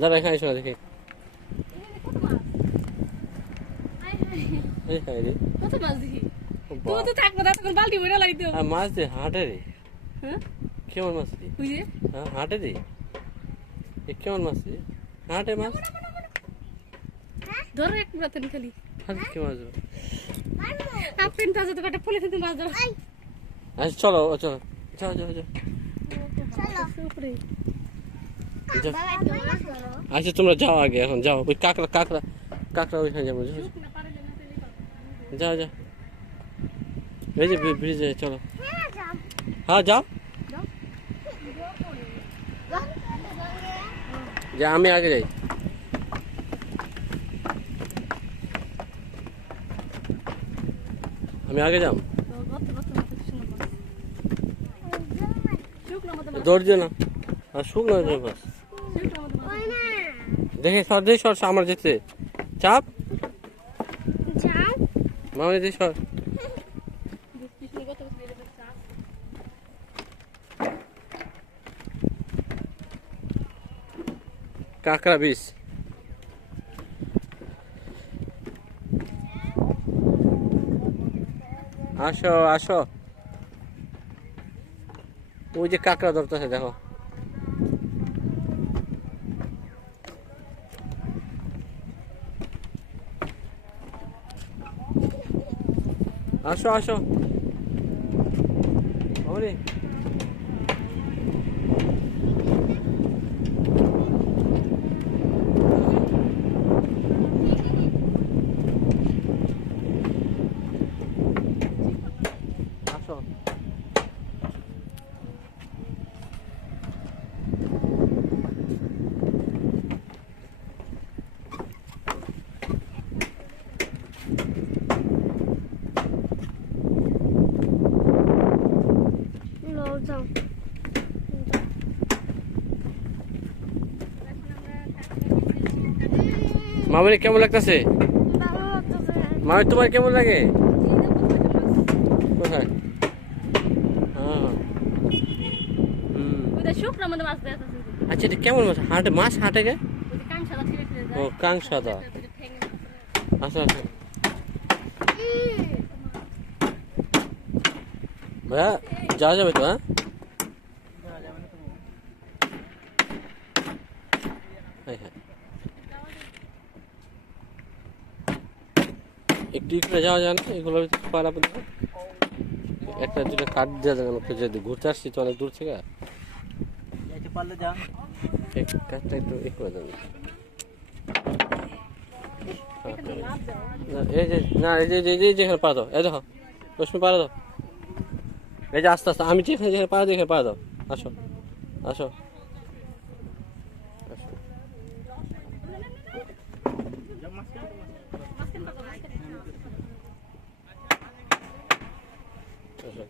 দাঁড়া এখানে এসো দেখি। এই হাই রে, কত মাছ দেখি। বাহ। তো থাকবো না তখন বালতি ভরে লাগতো। আর মাছ দে হাটে রে, হ্যাঁ কেমন মাছ রে? ওই যে হ্যাঁ হাটে রে, এ কেমন মাছ রে? হাটে মাছ ধরো এক রাতেন খালি হাটে কি মাছ ধরো? আপনি তাজা তো কাটা ফুলে কিন্তু মাছ ধরো। আচ্ছা চলো চলো, যাও যাও যাও। উপরে যাও। আচ্ছা তোমরা যাও আগে, এখন যাও। ওই কাঁকড়া কাঁকড়া কাঁকড়া ওইখানে যাবো, যাও যাও যাও। এই যে ব্রিজে চলো। হ্যাঁ যাও, যা আমি আগে যাই। আমি আগে যাও, দৌড় দিও না। আর শুকনো বাস দেখে সর, দেখে সর, আমার যেতে চাপ মামা যেতে সর। কাঁকড়া বিষ, আসো আসো। ওই যে কাঁকড়া ধরতেছে দেখো। আসো আসো ওরে। আসো মামনি, কেমন লাগতেছে? মামি তোমার কেমন লাগে? কোথায়? হ্যাঁ শুকনো মধ্যে মাছ দেওয়া আছে। আচ্ছা এটা কেমন মাছ? হাটে মাছ হাটে গে? ও কাং সাদা। আচ্ছা আচ্ছা ভাইয়া, যাওয়া যাবে তো? হ্যাঁ হ্যাঁ হ্যাঁ, একটু একটু যাওয়া যায় না এগুলোর ভিতরে পারা পড়বে? একটা দুটো কাঠ দেওয়া যায় আমাকে, যদি ঘুরতে আসছি তো অনেক দূর থেকে। এক কাঠটা একটু এ করে দেবেন। এই যে না, এই যে যেখানে পা দাও, এই দেখো রশ্মি পাড়া দাও। এই যে আস্তে আস্তে, আমি যেখানে যেখানে পা দিই এখানে পা দাও। আসো আসো আসো। আসো